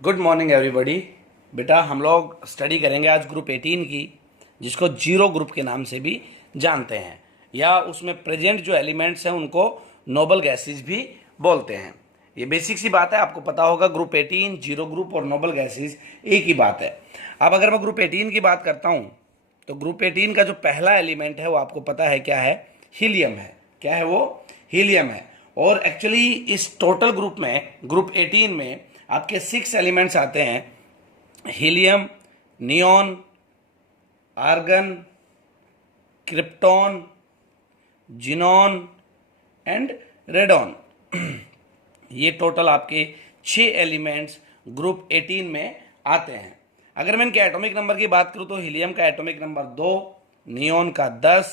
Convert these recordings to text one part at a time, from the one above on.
Good morning everybody. बेटा हम लोग स्टडी करेंगे आज ग्रुप 18 की, जिसको जीरो ग्रुप के नाम से भी जानते हैं, या उसमें प्रेजेंट जो एलिमेंट्स हैं उनको नोबल गैसेज भी बोलते हैं। ये बेसिक सी बात है, आपको पता होगा। ग्रुप 18 जीरो ग्रुप और नोबल गैसेज एक ही बात है। अब अगर मैं ग्रुप 18 की बात करता हूँ तो ग्रुप 18 का जो पहला एलिमेंट है वो आपको पता है क्या है? हीलियम है। क्या है वो? हीलियम है। और एक्चुअली इस टोटल ग्रुप में, ग्रुप 18 में आपके 6 एलिमेंट्स आते हैं: helium, neon, argon, krypton, xenon and radon. ये टोटल आपके 6 एलिमेंट्स ग्रुप 18 में आते हैं। अगर मैं इनके एटॉमिक नंबर की बात करूं तो हीलियम का एटॉमिक नंबर 2, नियॉन का 10,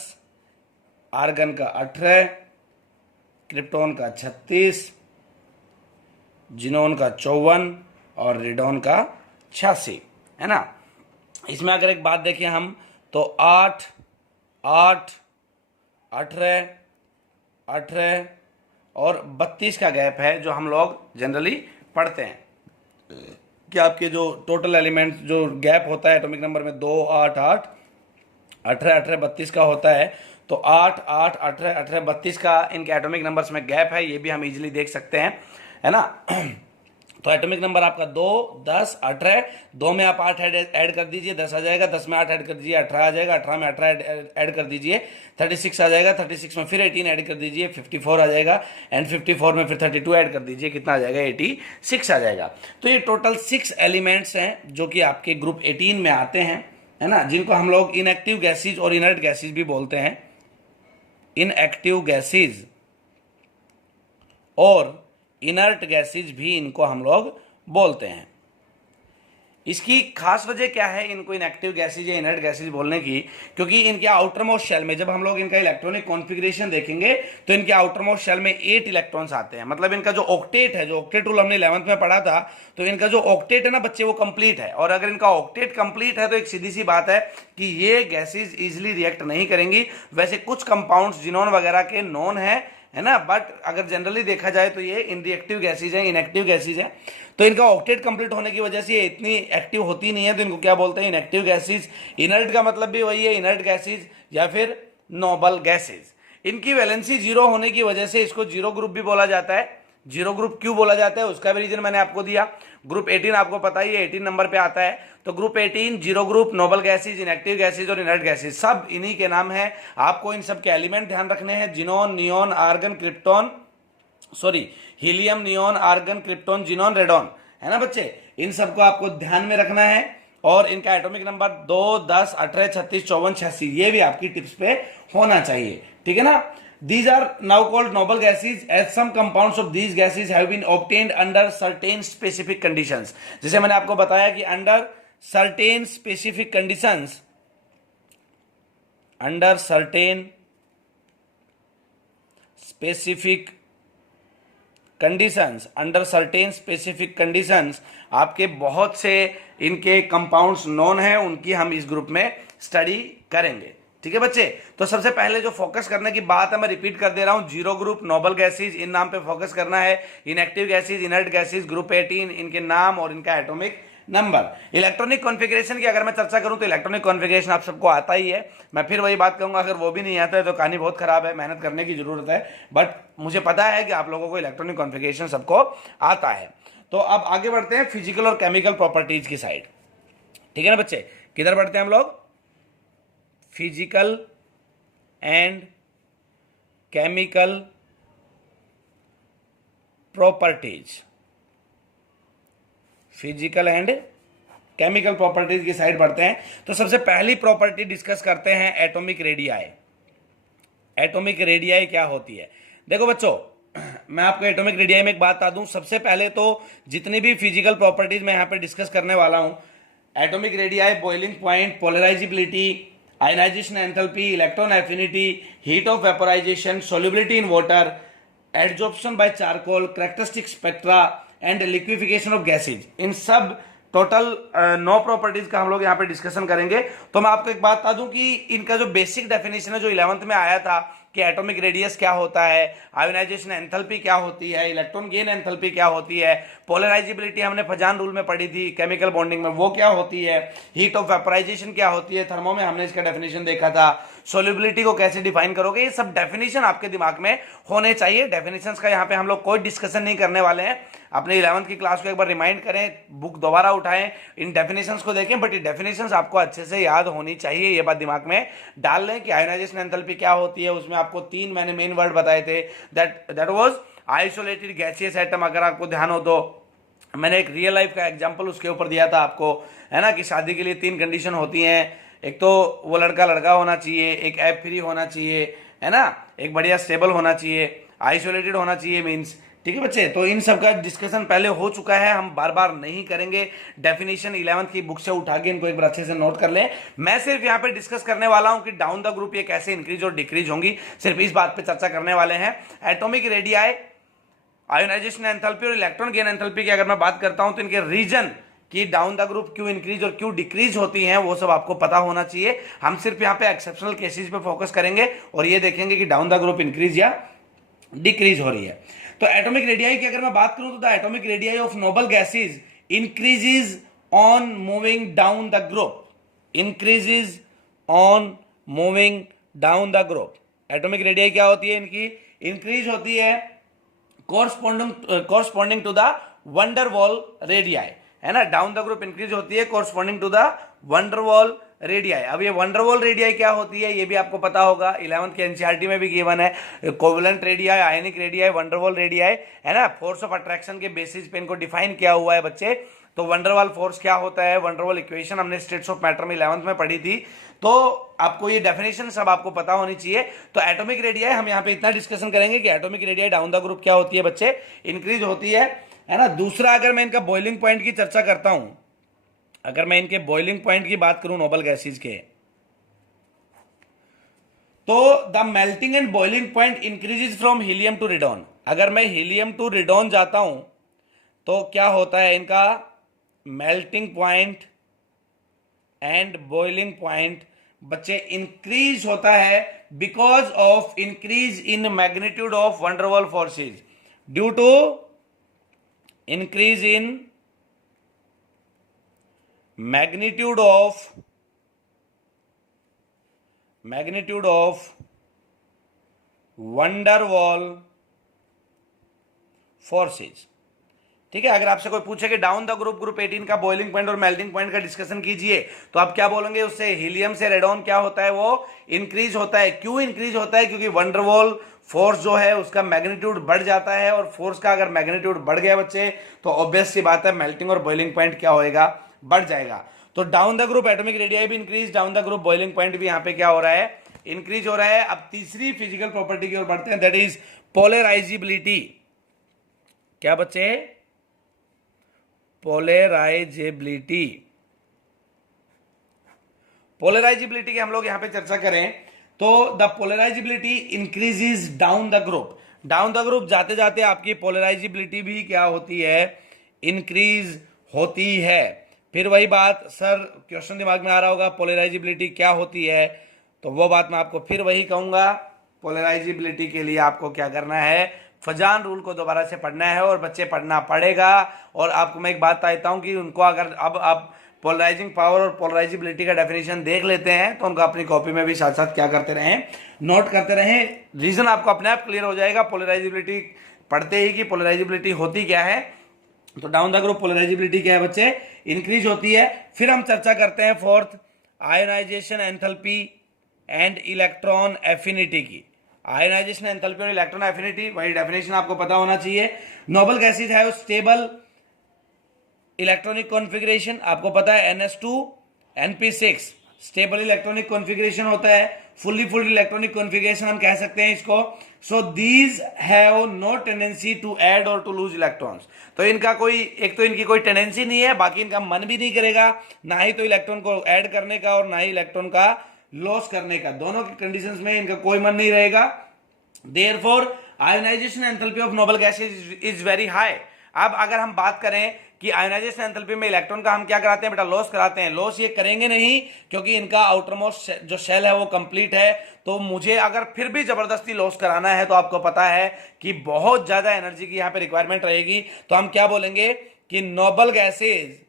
आर्गन का 18, क्रिप्टॉन का 36, जिनोन का 54 और रेडॉन का 86, है ना। इसमें अगर एक बात देखें हम तो 8, 8, 18, 18 और 32 का गैप है जो हम लोग जनरली पढ़ते हैं कि आपके जो टोटल एलिमेंट्स जो गैप होता है एटॉमिक नंबर में 2, 8, 8, 18, 18, 32 का होता है। तो 8, 8, 18, 18, 32 का इनके एटॉमिक नंबर्स में गैप है, ये भी हम इजीली देख सकते हैं, है ना। तो एटॉमिक नंबर आपका 2, 10, 18, 2 में आप 8 ऐड कर दीजिए, 10 आ जाएगा, 10 में 8 ऐड कर दीजिए, 18 आ जाएगा, 18 में 18 ऐड कर दीजिए, 36 आ जाएगा, 36 में फिर 18 ऐड कर दीजिए, 54 आ जाएगा, एंड 54 में फिर 32 ऐड कर दीजिए, कितना आ जाएगा? 86 आ जाएगा। तो ये टोटल 6 एलिमेंट्स हैं जो कि आपके ग्रुप 18 में आते हैं, है ना, जिनको हम लोग इनएक्टिव गैसेज और इनर्ट गैसेज भी बोलते हैं। इनएक्टिव गैसेज और इनर्ट गैसेज भी इनको हम लोग बोलते हैं। इसकी खास वजह क्या है इनको इनएक्टिव गैसेज या इनर्ट गैसेज बोलने की? क्योंकि इनके आउटर मोस्ट शेल में जब हम लोग इनका इलेक्ट्रॉनिक कॉन्फ़िगरेशन देखेंगे तो इनके आउटर मोस्ट शेल में 8 इलेक्ट्रॉन्स आते हैं। मतलब इनका जो ऑक्टेट है, जो ऑक्टेट रूल हमने 11th में पढ़ा था, तो इनका जो ऑक्टेट है ना बच्चे, वो कंप्लीट है। और अगर इनका ऑक्टेट कंप्लीट है तो एक सीधी सी बात है कि ये गैसेज इजिली रिएक्ट नहीं करेंगी। वैसे कुछ कंपाउंड्स जिनोन वगैरह के नॉन है ना, बट अगर जनरली देखा जाए तो ये इनरिएक्टिव गैसेज है, इनएक्टिव गैसेज है। तो इनका ऑक्टेट कंप्लीट होने की वजह से ये इतनी एक्टिव होती नहीं है, तो इनको क्या बोलते हैं? Inactive gases. इनर्ट का मतलब भी वही है, इनर्ट गैसेज या फिर नोबल गैसेज। इनकी वैलेंसी जीरो होने की वजह से इसको जीरो ग्रुप भी बोला जाता है। जीरो ग्रुप क्यों बोला जाता है उसका भी रीजन मैंने आपको दिया। ग्रुप 18 आपको पता ही है 18 नंबर पे आता है। तो group 18 zero group, noble gases, inactive gases और इनर्ट गैसेज सब इन्हीं के नाम है। आपको इन सब के एलिमेंट ध्यान रखने हैं: xenon, neon, argon, krypton, sorry helium, neon, argon, krypton, xenon, radon, है ना बच्चे। इन सबको आपको ध्यान में रखना है। और इनका एटॉमिक नंबर 2, 10, 18, 36, 54, 86 ये भी आपकी टिप्स पे होना चाहिए, ठीक है ना। These are now called noble gases as some compounds of these gases have been obtained under certain specific conditions। जैसे मैंने आपको बताया कि under certain specific conditions, under certain specific conditions, under certain specific conditions आपके बहुत से इनके compounds non है, उनकी हम इस ग्रुप में स्टडी करेंगे, ठीक है बच्चे। तो सबसे पहले जो फोकस करने की बात है, मैं रिपीट कर दे रहा हूं: जीरो ग्रुप, नोबल गैसेज, इन नाम पे फोकस करना है। Inactive gases, inert gases, group 18, इनके नाम और इनका एटॉमिक नंबर। इलेक्ट्रॉनिक कॉन्फ़िगरेशन की अगर मैं चर्चा करूं तो इलेक्ट्रॉनिक कॉन्फ़िगरेशन आप सबको आता ही है। मैं फिर वही बात कहूंगा, अगर वो भी नहीं आता है तो कहानी बहुत खराब है, मेहनत करने की जरूरत है। बट मुझे पता है कि आप लोगों को इलेक्ट्रॉनिक कॉन्फ़िगरेशन सबको आता है। तो अब आगे बढ़ते हैं फिजिकल और केमिकल प्रॉपर्टीज की साइड, ठीक है ना बच्चे। किधर बढ़ते हैं हम लोग? Physical and chemical properties, physical and chemical properties की साइड बढ़ते हैं। तो सबसे पहली प्रॉपर्टी डिस्कस करते हैं एटॉमिक रेडियाई। एटॉमिक रेडियाई क्या होती है? देखो बच्चों, मैं आपको एटॉमिक रेडियाई में एक बात बता दूं। सबसे पहले तो जितनी भी फिजिकल प्रॉपर्टीज मैं यहां पे डिस्कस करने वाला हूं, atomic radii, boiling point, polarizability, ionization enthalpy, electron affinity, heat of vaporization, solubility in water, adsorption by charcoal, characteristic spectra and liquefaction of gases, इन सब टोटल 9 प्रॉपर्टीज का हम लोग यहाँ पे डिस्कशन करेंगे। तो मैं आपको एक बात बता दूं कि इनका जो बेसिक डेफिनेशन है जो 11th में आया था कि एटॉमिक रेडियस क्या होता है, आयोनाइजेशन एंथैल्पी क्या होती है, इलेक्ट्रॉन गेन एंथैल्पी क्या होती है, पोलराइजेबिलिटी हमने फजान रूल में पढ़ी थी केमिकल बॉन्डिंग में, वो क्या होती है, हीट ऑफ वेपराइजेशन क्या होती है, थर्मो में हमने इसका डेफिनेशन देखा था, सोल्युबिलिटी को कैसे डिफाइन करोगे, ये सब डेफिनेशन आपके दिमाग में होने चाहिए। डेफिनेशंस का यहाँ पे हम लोग कोई डिस्कशन नहीं करने वाले हैं। अपने 11th की क्लास को एक बार रिमाइंड करें, बुक दोबारा उठाएं, इन डेफिनेशंस को देखें, बट ये डेफिनेशंस आपको अच्छे से याद होनी चाहिए। ये बात दिमाग में डाल लें कि आयोनाइजेशन एंथैल्पी क्या होती है। उसमें आपको 3 मैंने मेन वर्ड बताए थे, that was isolated gaseous atom. अगर आपको ध्यान हो तो मैंने एक रियल लाइफ का एग्जांपल उसके ऊपर दिया था आपको, है ना, कि शादी के लिए 3 कंडीशन होती हैं। एक तो वो लड़का लड़का होना चाहिए, एक ऐप फ्री होना चाहिए, है ना, एक बढ़िया स्टेबल होना चाहिए, आइसोलेटेड होना चाहिए मीन्स। ठीक है बच्चे, तो इन सब का डिस्कशन पहले हो चुका है, हम बार बार नहीं करेंगे। डेफिनेशन 11th की बुक से उठा के इनको एक बार अच्छे से नोट कर लें। मैं सिर्फ यहाँ पे डिस्कस करने वाला हूं कि डाउन द ग्रुप ये कैसे इंक्रीज और डिक्रीज होंगी, सिर्फ इस बात पे चर्चा करने वाले हैं। एटॉमिक रेडियाई, आयोनाइजेशन एंथैल्पी और इलेक्ट्रॉन गेन एंथैल्पी की अगर मैं बात करता हूं तो इनके रीजन कि डाउन द ग्रुप क्यों इंक्रीज और क्यों डिक्रीज होती हैं वो सब आपको पता होना चाहिए। हम सिर्फ यहाँ पे एक्सेप्शनल केसेस पे फोकस करेंगे और ये देखेंगे कि डाउन द ग्रुप इंक्रीज या डिक्रीज हो रही है। तो एटॉमिक रेडियाई की अगर मैं बात करूं तो the atomic radii of noble gases increases on moving down the group, increases on moving down the group. Atomic radii क्या होती है इनकी, इंक्रीज होती है corresponding to the van der Waals radii, है ना, डाउन द ग्रुप इंक्रीज होती है corresponding to the van der Waals radii। अब ये van der Waals radii क्या होती है ये भी आपको पता होगा, 11th के एनसीईआरटी में भी गिवन है। Covalent radii, ionic radii, van der Waals radii, है ना, फोर्स ऑफ अट्रैक्शन के बेसिस पे इनको डिफाइन किया हुआ है बच्चे। तो van der Waals फोर्स क्या होता है, van der Waals इक्वेशन हमने स्टेट्स ऑफ मैटर में 11th में पढ़ी थी, तो आपको ये डेफिनेशन सब आपको पता होनी चाहिए। तो एटॉमिक रेडियाई हम यहाँ पे इतना डिस्कशन करेंगे कि atomic radii down the group क्या होती है बच्चे, इंक्रीज होती है ना। दूसरा, अगर मैं इनका बॉइलिंग पॉइंट की चर्चा करता हूं, अगर मैं इनके बॉइलिंग पॉइंट की बात करूं नोबल गैसेज के, तो the melting and boiling point increases from helium to radon. अगर मैं हीलियम टू रेडॉन जाता हूं तो क्या होता है इनका melting point and boiling point बच्चे इंक्रीज होता है because of increase in magnitude of van der Waals forces, due to increase in magnitude of van der Waals forces. ठीक है, अगर आपसे कोई पूछे कि डाउन द ग्रुप 18 का बॉइलिंग पॉइंट और मेल्टिंग पॉइंट का डिस्कशन कीजिए, तो आप क्या बोलेंगे उससे, हीलियम से रेडॉन क्या होता है, वो इंक्रीज होता है। क्यों इंक्रीज होता है, क्योंकि van der Waals फोर्स जो है उसका मैग्नीट्यूड बढ़ जाता है, और फोर्स का अगर मैग्नीट्यूड बढ़ गया बच्चे तो ऑब्वियस सी बात है मेल्टिंग और बॉइलिंग पॉइंट क्या होएगा, बढ़ जाएगा। तो down the group atomic radii भी increase, down the group boiling point भी यहाँ पे क्या हो रहा है, इंक्रीज हो रहा है। अब तीसरी फिजिकल प्रॉपर्टी की ओर बढ़ते हैं, दैट इज पोलराइजिबिलिटी। क्या बच्चे, पोलराइजेबिलिटी। पोलराइजेबिलिटी की हम लोग यहां पे चर्चा करें तो the polarisability increases down the group. Down the group जाते जाते आपकी पोलराइजेबिलिटी भी क्या होती है, इंक्रीज होती है। फिर वही बात, सर क्वेश्चन दिमाग में आ रहा होगा पोलराइजेबिलिटी क्या होती है, तो वो बात मैं आपको फिर वही कहूंगा। पोलराइजेबिलिटी के लिए आपको क्या करना है, फजान रूल को दोबारा से पढ़ना है, और बच्चे पढ़ना पड़ेगा। और आपको मैं एक बात बताता हूं कि उनको अगर अब आप पोलराइजिंग पावर और पोलराइजेबिलिटी का डेफिनेशन देख लेते हैं तो उनको अपनी कॉपी में भी साथ साथ क्या करते रहें, नोट करते रहें। रीजन आपको अपने आप क्लियर हो जाएगा पोलराइजेबिलिटी पढ़ते ही कि पोलराइजेबिलिटी होती क्या है। तो डाउन द ग्रुप पोलराइजेबिलिटी क्या है बच्चे, इंक्रीज होती है। फिर हम चर्चा करते हैं fourth, ionisation enthalpy and electron affinity की। आयोनाइजेशन एंथैल्पी और इलेक्ट्रॉन एफिनिटी, वही डेफिनेशन आपको पता होना चाहिए। नोबल गैसेज है स्टेबल इलेक्ट्रॉनिक कॉन्फ़िगरेशन, आपको पता है NS2 NP6 stable electronic configuration होता है, फुल्ली इलेक्ट्रॉनिक कॉन्फ़िगरेशन हम कह सकते हैं इसको। So these have no tendency to add और टू लूज इलेक्ट्रॉन्स। तो इनका कोई, एक तो इनकी कोई टेंडेंसी नहीं है, बाकी इनका मन भी नहीं करेगा ना ही तो इलेक्ट्रॉन को ऐड करने का और ना ही इलेक्ट्रॉन का लॉस करने का, दोनों की कंडीशंस में इनका कोई मन नहीं रहेगा। Therefore ionisation enthalpy of noble gases is very high. अब अगर हम बात करें कि आयोनाइजेशन एंथैल्पी में इलेक्ट्रॉन का हम क्या कराते हैं बेटा, लॉस कराते हैं। लॉस ये करेंगे नहीं क्योंकि इनका आउटरमोस्ट जो शेल है वो कंप्लीट है। तो मुझे अगर फिर भी जबरदस्ती लॉस कराना है तो आपको पता है कि बहुत ज्यादा एनर्जी की यहां पे रिक्वायरमेंट रहेगी। तो हम क्या बोलेंगे कि noble gases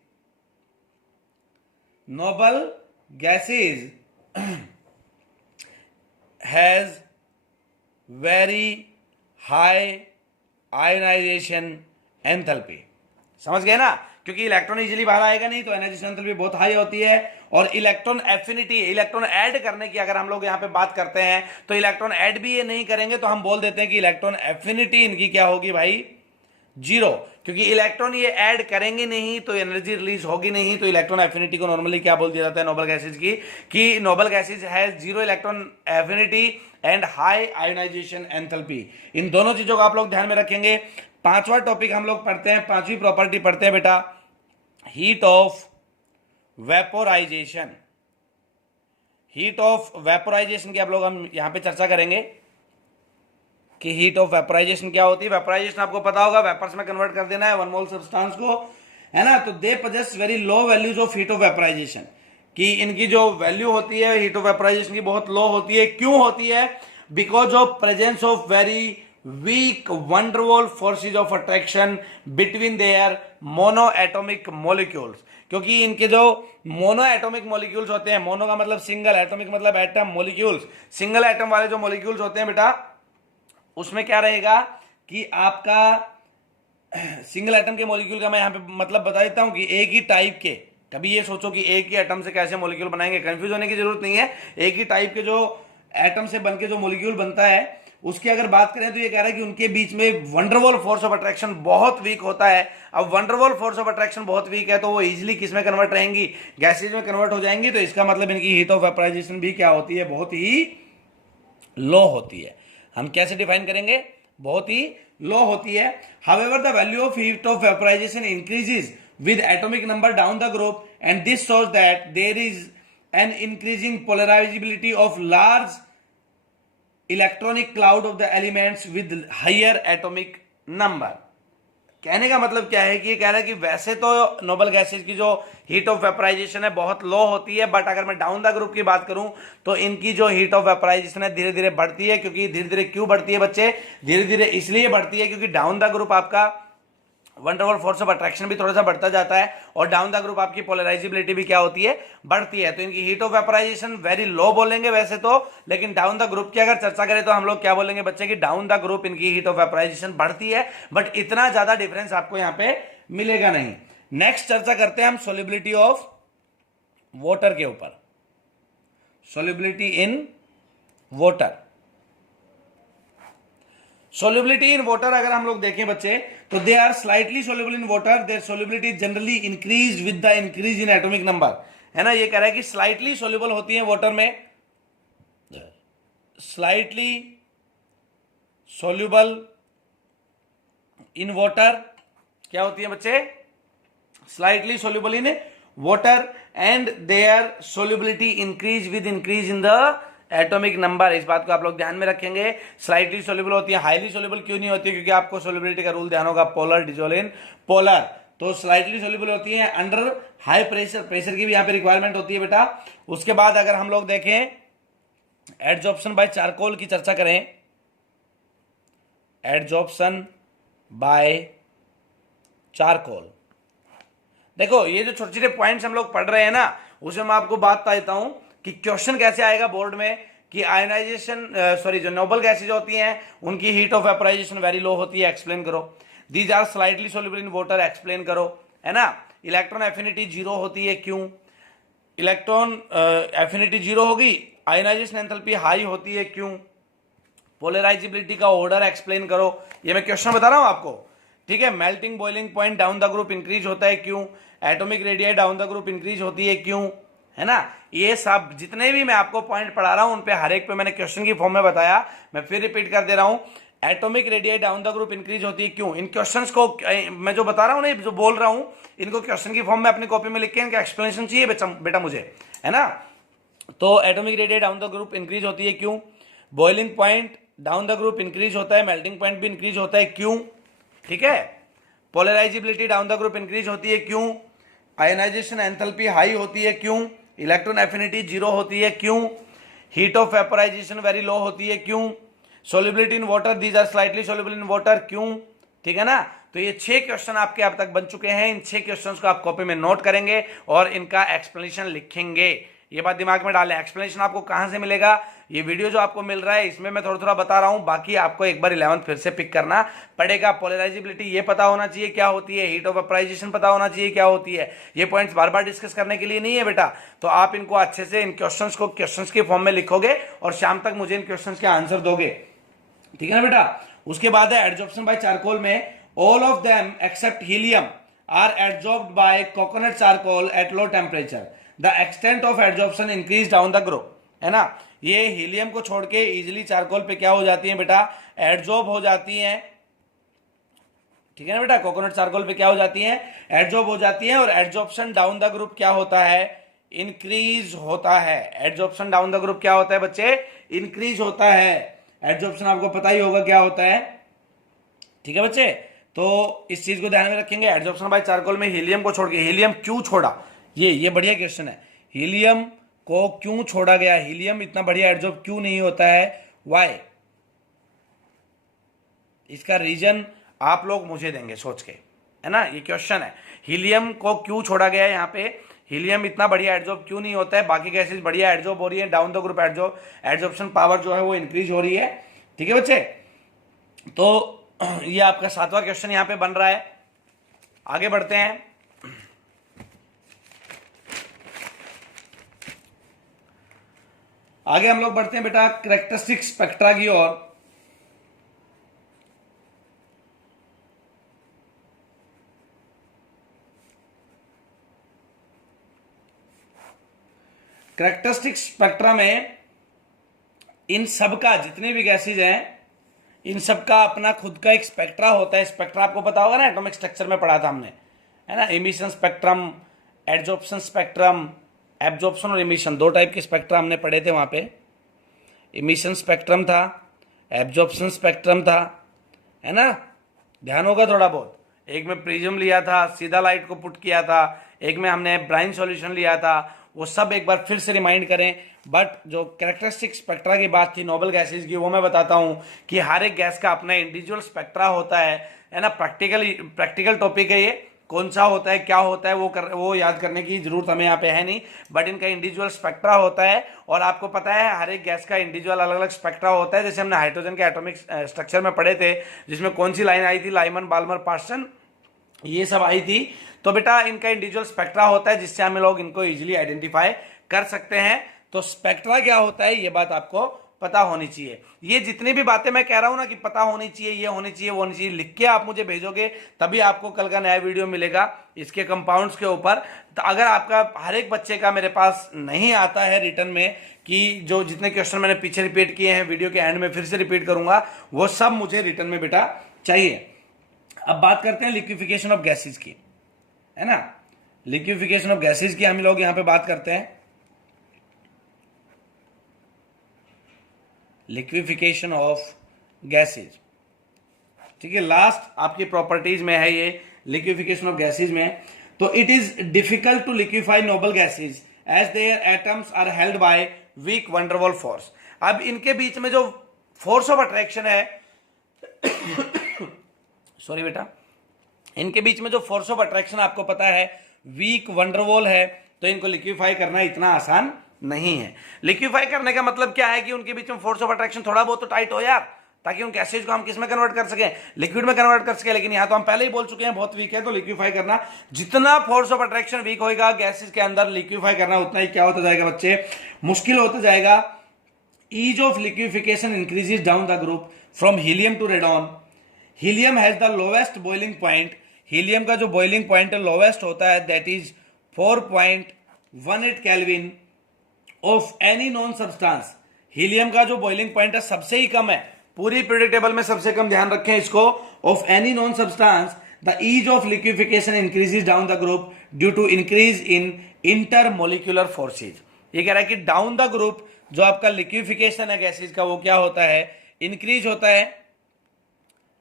has very high ionization enthalpy. समझ गए ना, क्योंकि इलेक्ट्रॉन इजीली बाहर आएगा नहीं तो आयोनाइजेशन एंथैल्पी बहुत हाई होती है। और इलेक्ट्रॉन एफिनिटी, इलेक्ट्रॉन ऐड करने की अगर हम लोग यहां पे बात करते हैं तो इलेक्ट्रॉन ऐड भी ये नहीं करेंगे तो हम बोल देते हैं कि इलेक्ट्रॉन एफिनिटी इनकी क्या होगी भाई, जीरो। क्योंकि इलेक्ट्रॉन ये ऐड करेंगे नहीं तो एनर्जी रिलीज होगी नहीं। तो इलेक्ट्रॉन एफिनिटी को नॉर्मली क्या बोल दिया जाता है नोबल गैसेज की, कि noble gases has zero electron affinity and high ionization enthalpy. इन दोनों चीजों को आप लोग ध्यान में रखेंगे। पांचवा टॉपिक हम लोग पढ़ते हैं, पांचवी प्रॉपर्टी पढ़ते हैं बेटा, heat of vaporisation. Heat of vaporisation की आप लोग हम यहां पे चर्चा करेंगे कि हीट ऑफ वेपोराइजेशन क्या होती है। वेपोराइजेशन आपको पता होगा, वेपर्स में कन्वर्ट कर देना है वन मोल सब्सटेंस को, है ना। तो they possess very low values of heat of vaporisation, कि इनकी जो वैल्यू होती है हीट ऑफ वेपोराइजेशन की बहुत लो होती है। क्यों होती है? Because of presence of very weak van der Waals forces of attraction between their mono atomic molecules. क्योंकि इनके जो मोनो एटॉमिक मॉलिक्यूल्स होते हैं, मोनो का मतलब सिंगल, एटॉमिक मतलब एटम, मॉलिक्यूल्स, सिंगल एटम वाले जो मॉलिक्यूल्स होते हैं बेटा, उसमें क्या रहेगा कि आपका सिंगल एटम के मॉलिक्यूल का मैं यहां पे मतलब बता देता हूं कि एक ही टाइप के, कभी ये सोचो कि एक ही एटम से कैसे मॉलिक्यूल बनाएंगे, कंफ्यूज होने की जरूरत नहीं है। एक ही टाइप के जो एटम से बनके जो मॉलिक्यूल बनता है उसकी अगर बात करें तो ये कह रहा है कि उनके बीच में वंडरवॉल फोर्स ऑफ अट्रैक्शन बहुत वीक होता है। अब वंडरवॉल फोर्स ऑफ अट्रैक्शन बहुत वीक है तो वो इजीली किस में कन्वर्ट रहेंगी, गैसेज में कन्वर्ट हो जाएंगी। तो इसका मतलब इनकी हीट ऑफ वेपोराइजेशन भी क्या होती है, बहुत ही लो होती है। हम कैसे डिफाइन करेंगे, बहुत ही लो होती है। However the value of heat of vaporisation increases with atomic number down the group, and this shows that there is an increasing polarizability of large electronic cloud of the elements with higher atomic number। कहने का मतलब क्या है कि ये कह रहा है कि वैसे तो नोबल गैसेज की जो हीट ऑफ वेपोराइजेशन है बहुत लो होती है, बट अगर मैं डाउन द ग्रुप की बात करूं तो इनकी जो हीट ऑफ वेपोराइजेशन है धीरे धीरे बढ़ती है। क्योंकि धीरे धीरे क्यों बढ़ती है बच्चे, धीरे धीरे इसलिए बढ़ती है क्योंकि डाउन द ग्रुप आपका वंडरवॉल फोर्स ऑफ अट्रैक्शन भी थोड़ा सा बढ़ता जाता है और डाउन द ग्रुप आपकी पोलराइजेबिलिटी भी क्या होती है, बढ़ती है। तो इनकी हीट ऑफ वेपोराइजेशन वेरी लो बोलेंगे वैसे तो, लेकिन डाउन द ग्रुप की अगर चर्चा करें तो हम लोग क्या बोलेंगे बच्चे कि डाउन द ग्रुप इनकी हीट ऑफ वेपोराइजेशन बढ़ती है, बट इतना ज्यादा डिफरेंस आपको यहां पे मिलेगा नहीं। नेक्स्ट चर्चा करते हैं हम सोल्युबिलिटी ऑफ वाटर के ऊपर। Solubility in water, solubility in water अगर हम लोग देखें बच्चे तो they are slightly soluble in water, their solubility generally increase with the increase in atomic number, है ना। ये कह रहा है कि स्लाइटली सोल्युबल होती है वाटर में, स्लाइटली सोल्युबल इन वाटर क्या होती है बच्चे, slightly soluble in water and their solubility increase with increase in the atomic number. इस बात को आप लोग ध्यान में रखेंगे। स्लाइटली सोल्युबल होती है, हाईली सोल्युबल क्यों नहीं होती, क्योंकि आपको सोल्युबिलिटी का रूल ध्यान होगा, पोलर डिसॉल्व इन पोलर। तो स्लाइटली सोल्युबल होती है अंडर हाई प्रेशर, प्रेशर की भी यहां पे रिक्वायरमेंट होती है बेटा। उसके बाद अगर हम लोग देखें एडजॉर्प्शन बाय चारकोल की चर्चा करें, एडजॉर्प्शन बाय चारकोल, देखो ये जो छोटे छोटे पॉइंट्स हम लोग पढ़ रहे हैं ना, उसमें मैं आपको बात बता देता हूं कि क्वेश्चन कैसे आएगा बोर्ड में कि आयनाइजेशन जो नोबल गैसेज होती हैं उनकी heat of vaporisation very low होती है, एक्सप्लेन करो। These are slightly soluble in water, explain करो, है ना। इलेक्ट्रॉन एफिनिटी जीरो होती है, क्यों, इलेक्ट्रॉन एफिनिटी जीरो होगी, आयनाइजेशन एंथैल्पी हाई होती है, क्यों, पोलराइजेबिलिटी का ऑर्डर एक्सप्लेन करो। ये मैं क्वेश्चन बता रहा हूं आपको, ठीक है। Melting boiling point down the group increase होता है, क्यों, atomic radius down the group increase होती है, क्यों, है ना। ये सब जितने भी मैं आपको पॉइंट पढ़ा रहा हूं उन पे हर एक पे मैंने क्वेश्चन की फॉर्म में बताया, मैं फिर रिपीट कर दे रहा हूं। Atomic radius down the group increase होती है, क्यों। इन क्वेश्चंस को मैं जो बता रहा हूं ना, जो बोल रहा हूं, इनको क्वेश्चन की फॉर्म में अपनी कॉपी में लिख के इनका एक्सप्लेनेशन चाहिए बेटा मुझे, है ना। तो atomic radius down the group increase होती है, क्यों, boiling point down the group increase होता है, मेल्टिंग पॉइंट भी इंक्रीज होता है, क्यों, ठीक है। Polarisability down the group increase होती है, क्यों? आयनाइजेशन एंथैल्पी हाई होती है, क्यों? इलेक्ट्रॉन एफिनिटी जीरो होती है, क्यों? Heat of vaporisation very low होती है, क्यों? Solubility in water, these are slightly soluble in water, क्यों? ठीक है ना। तो ये 6 क्वेश्चन आपके अब तक बन चुके हैं। इन 6 क्वेश्चंस को आप कॉपी में नोट करेंगे और इनका एक्सप्लेनेशन लिखेंगे। ये बात दिमाग में डालें। एक्सप्लेनेशन आपको कहां से मिलेगा? ये वीडियो जो आपको मिल रहा है इसमें मैं थोड़ा थोड़ा बता रहा हूं, बाकी आपको एक बार 11th फिर से पिक करना पड़ेगा। पोलराइजेबिलिटी ये पता होना चाहिए क्या होती है, हीट ऑफ वेपोराइजेशन पता होना चाहिए क्या होती है। ये पॉइंट्स बार बार डिस्कस करने के लिए नहीं है बेटा। तो आप इनको अच्छे से इन क्वेश्चंस को क्वेश्चंस के फॉर्म में लिखोगे और शाम तक मुझे इन क्वेश्चंस के आंसर दोगे, ठीक है ना बेटा। उसके बाद है एडजॉर्प्शन बाय चारकोल में all of them except helium are adsorbed by coconut charcoal at low temperature, the extent of adsorption increase down the group, है ना। ये हीलियम को छोड़ के इजिली चारकोल पे क्या हो जाती है बेटा? एडजॉर्ब हो जाती है, ठीक है ना बेटा। कोकोनट चारकोल पे क्या हो जाती है? एडजॉर्ब हो जाती है। और एडजॉर्प्शन डाउन द ग्रुप क्या होता है? इंक्रीज होता है। एडजॉर्प्शन डाउन द ग्रुप क्या होता है बच्चे? इंक्रीज होता है। एडजॉर्प्शन आपको पता ही होगा क्या होता है, ठीक है बच्चे। तो इस चीज को ध्यान में रखेंगे। एडजॉर्प्शन बाय चारकोल में हीलियम को छोड़ के, हीलियम क्यों छोड़ा? ये बढ़िया क्वेश्चन है। हीलियम को क्यों छोड़ा गया? हीलियम इतना बढ़िया एडजॉर्ब क्यों नहीं होता है? व्हाई? इसका रीजन आप लोग मुझे देंगे सोच के, है ना। ये क्वेश्चन है, हीलियम को क्यों छोड़ा गया है यहाँ पे? हीलियम इतना बढ़िया एडजॉर्ब क्यों नहीं होता है? बाकी गैसेज बढ़िया एडजॉर्ब हो रही है, down the group adsorption power जो है वो इंक्रीज हो रही है, ठीक है बच्चे। तो ये आपका 7वां क्वेश्चन यहां पे बन रहा है। आगे बढ़ते हैं। आगे हम लोग बढ़ते हैं बेटा कैरेक्टरिस्टिक स्पेक्ट्रा की ओर। कैरेक्टरिस्टिक स्पेक्ट्रा में इन सब का, जितने भी गैसेज हैं, इन सब का अपना खुद का एक स्पेक्ट्रा होता है। स्पेक्ट्रा आपको पता होगा ना, एटॉमिक स्ट्रक्चर में पढ़ा था हमने, है ना। Emission spectrum, adsorption spectrum, absorption और इमिशन, 2 टाइप के स्पेक्ट्रा हमने पढ़े थे वहां पे। इमिशन स्पेक्ट्रम था, एब्जॉर्प्शन स्पेक्ट्रम था, है ना। ध्यान होगा थोड़ा बहुत। एक में प्रिज्म लिया था, सीधा लाइट को पुट किया था, एक में हमने ब्राइन सॉल्यूशन लिया था। वो सब एक बार फिर से रिमाइंड करें। बट जो कैरेक्टरिस्टिक स्पेक्ट्रा की बात थी नोबल गैसेज की, वो मैं बताता हूं कि हर एक गैस का अपना इंडिविजुअल स्पेक्ट्रा होता है ना। प्रैक्टिकल टॉपिक है ये। कौन सा होता है, क्या होता है, वो याद करने की जरूरत हमें यहाँ पे है नहीं, बट इनका इंडिविजुअल स्पेक्ट्रा होता है। और आपको पता है हर एक गैस का इंडिविजुअल अलग अलग स्पेक्ट्रा होता है। जैसे हमने हाइड्रोजन के एटॉमिक स्ट्रक्चर में पढ़े थे, जिसमें कौन सी लाइन आई थी? लाइमन, बाल्मर, पार्सन, ये सब आई थी। तो बेटा इनका इंडिविजुअल स्पेक्ट्रा होता है, जिससे हम लोग इनको इजीली आइडेंटिफाई कर सकते हैं। तो स्पेक्ट्रा क्या होता है ये बात आपको पता होनी चाहिए। ये जितनी भी बातें मैं कह रहा हूं ना कि पता होनी चाहिए, ये होनी चाहिए, वो होनी चाहिए, लिख के आप मुझे भेजोगे तभी आपको कल का नया वीडियो मिलेगा इसके कंपाउंड्स के ऊपर। तो अगर आपका हर एक बच्चे का मेरे पास नहीं आता है रिटर्न में, कि जो जितने क्वेश्चन मैंने पीछे रिपीट किए हैं, वीडियो के एंड में फिर से रिपीट करूंगा, वो सब मुझे रिटर्न में बेटा चाहिए। अब बात करते हैं लिक्विफिकेशन ऑफ गैसेज की, है ना। लिक्विफिकेशन ऑफ गैसेज की हम लोग यहां पे बात करते हैं। लिक्विफिकेशन ऑफ गैसेज, ठीक है, लास्ट आपकी प्रॉपर्टीज में है ये लिक्विफिकेशन ऑफ गैसेज में। तो it is difficult to liquefy noble gases as their atoms are held by weak van der Waals force. अब इनके बीच में जो फोर्स ऑफ अट्रैक्शन है सॉरी बेटा, इनके बीच में जो फोर्स ऑफ अट्रैक्शन आपको पता है वीक वंडरवॉल है, तो इनको लिक्विफाई करना इतना आसान नहीं है। लिक्विफाई करने का मतलब क्या है कि उनके बीच में फोर्स ऑफ अट्रैक्शन थोड़ा बहुत तो टाइट हो यार, ताकि उन गैसेज को हम किस में कन्वर्ट कर सकें? लिक्विड में कन्वर्ट कर सकें। लेकिन यहां तो हम पहले ही बोल चुके हैं बहुत वीक है, तो लिक्विफाई करना, जितना फोर्स ऑफ अट्रैक्शन वीक होगा गैसेज के अंदर, लिक्विफाई करना उतना ही क्या होता जाएगा बच्चे? मुश्किल होता जाएगा। Ease of liquefaction increases down the group from helium to radon. Helium has the lowest boiling point. Helium का जो बॉइलिंग पॉइंट है लोवेस्ट होता है, that is 4.18 kelvin of any known substance. Helium का जो बॉइलिंग पॉइंट है सबसे ही कम है पूरी पीरियड टेबल में, सबसे कम, ध्यान रखें इसको। Of any known substance the ease of liquefaction increases down the group due to increase in intermolecular forces. ये कह रहा है कि डाउन द ग्रुप जो आपका लिक्विफिकेशन है गैसेज का, वो क्या होता है? इंक्रीज होता है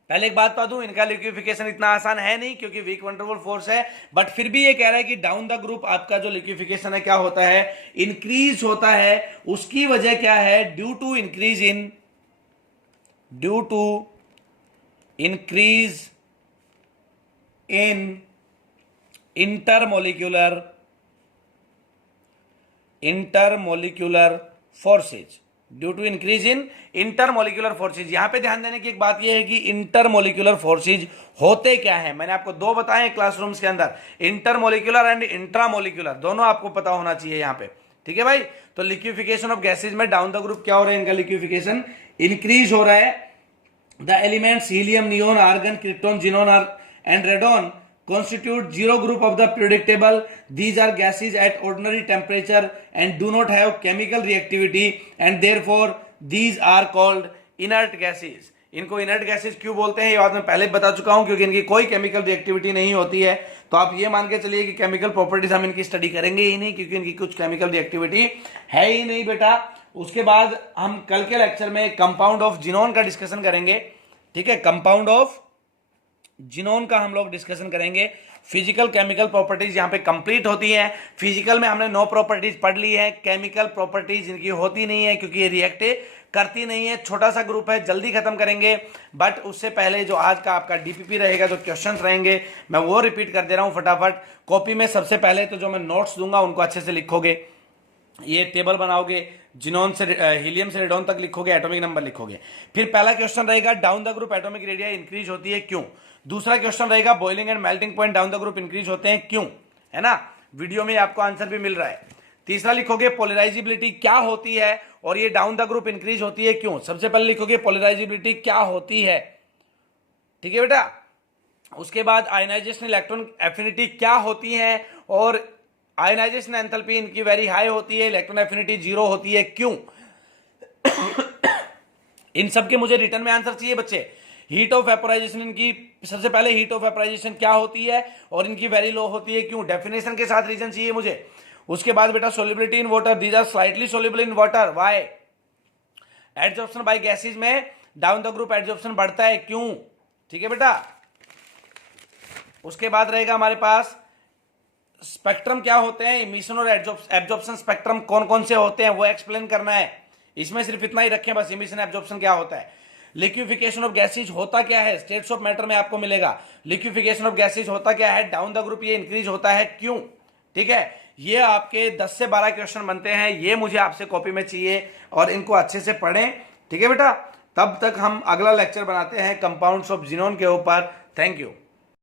पहले एक बात बता दूं, इनका लिक्विफिकेशन इतना आसान है नहीं क्योंकि वीक वंडरफुल फोर्स है, बट फिर भी ये कह रहा है कि डाउन द ग्रुप आपका जो लिक्विफिकेशन है क्या होता है, इंक्रीज होता है। उसकी वजह क्या है, due to increase in intermolecular forces, due to increase in intermolecular forces. यहां पे ध्यान देने की एक बात यह है कि इंटरमोलिक्यूलर फोर्सेज होते क्या है, मैंने आपको दो बताए क्लासरूम्स के अंदर, इंटरमोलिक्यूलर एंड इंट्रामोलिक्यूलर, दोनों आपको पता होना चाहिए यहां पे, ठीक है भाई। तो लिक्विफिकेशन ऑफ गैसेज में डाउन द ग्रुप क्या हो रहा है, इनका लिक्विफिकेशन इंक्रीज हो रहा है। The elements helium, neon, argon, krypton, xenon and radon constitute zero group of the periodic table. These are gases at ordinary temperature and do not have chemical reactivity and therefore these are called inert gases. इनको inert gases क्यों बोलते हैं ये बात मैं पहले बता चुका हूं, क्योंकि इनकी कोई केमिकल रिएक्टिविटी नहीं होती है। तो आप ये मान के चलिए कि केमिकल प्रॉपर्टीज हम इनकी स्टडी करेंगे ही नहीं, क्योंकि इनकी कुछ केमिकल रिएक्टिविटी है ही नहीं बेटा। उसके बाद हम कल के लेक्चर में कंपाउंड ऑफ जिनोन का डिस्कशन करेंगे, ठीक है, कंपाउंड ऑफ जिनोन का हम लोग डिस्कशन करेंगे। फिजिकल केमिकल प्रॉपर्टीज यहां पे कंप्लीट होती हैं। फिजिकल में हमने 9 प्रॉपर्टीज पढ़ ली है, केमिकल प्रॉपर्टीज इनकी होती नहीं है क्योंकि ये रिएक्ट करती नहीं है। छोटा सा ग्रुप है, जल्दी खत्म करेंगे, बट उससे पहले जो आज का आपका डीपीपी रहेगा, जो क्वेश्चंस रहेंगे मैं वो रिपीट कर दे रहा हूं फटाफट। कॉपी में सबसे पहले तो जो मैं नोट्स दूंगा उनको अच्छे से लिखोगे, ये टेबल बनाओगे, जिनोन से हीलियम से रेडॉन तक लिखोगे, एटॉमिक नंबर लिखोगे। फिर पहला क्वेश्चन रहेगा down the group atomic radius increase होती है क्यों। दूसरा क्वेश्चन रहेगा boiling and melting point down the group increase होते हैं क्यों, है ना, वीडियो में आपको आंसर भी मिल रहा है। तीसरा लिखोगे पोलराइजेबिलिटी क्या होती है और ये डाउन द ग्रुप इंक्रीज होती है क्यों। सबसे पहले लिखोगे पोलराइजेबिलिटी क्या होती है, ठीक है बेटा। उसके बाद आयनाइजेशन इलेक्ट्रॉन एफिनिटी क्या होती है और आयनाइजेशन एंथैल्पी इनकी वेरी हाई होती है, इलेक्ट्रॉन एफिनिटी 0 होती है क्यों। इन सब के मुझे रिटर्न में आंसर चाहिए बच्चे। हीट ऑफ वेपोराइजेशन इनकी, सबसे पहले हीट ऑफ वेपोराइजेशन क्या होती है और इनकी वेरी लो होती है क्यों, डेफिनेशन के साथ रीजन चाहिए मुझे। उसके बाद बेटा solubility in water, these are slightly soluble in water, why. Adsorption by gases में डाउन द ग्रुप एडजॉर्प्शन बढ़ता है क्यों, ठीक है बेटा। उसके बाद रहेगा हमारे पास स्पेक्ट्रम क्या होते हैं, इमिशन और एब्जॉर्प्शन स्पेक्ट्रम कौन कौन से होते हैं वो एक्सप्लेन करना है। इसमें सिर्फ इतना ही रखें बस, इमिशन एब्जॉर्प्शन क्या होता है। लिक्विफिकेशन ऑफ गैसेज होता क्या है, स्टेट्स ऑफ मैटर में आपको मिलेगा। लिक्विफिकेशन ऑफ गैसेज होता क्या है, डाउन द ग्रुप ये इंक्रीज होता है क्यों, ठीक है। ये आपके 10 से 12 क्वेश्चन बनते हैं, ये मुझे आपसे कॉपी में चाहिए और इनको अच्छे से पढ़ें, ठीक है बेटा। तब तक हम अगला लेक्चर बनाते हैं कंपाउंड्स ऑफ जिनोन के ऊपर। Thank you.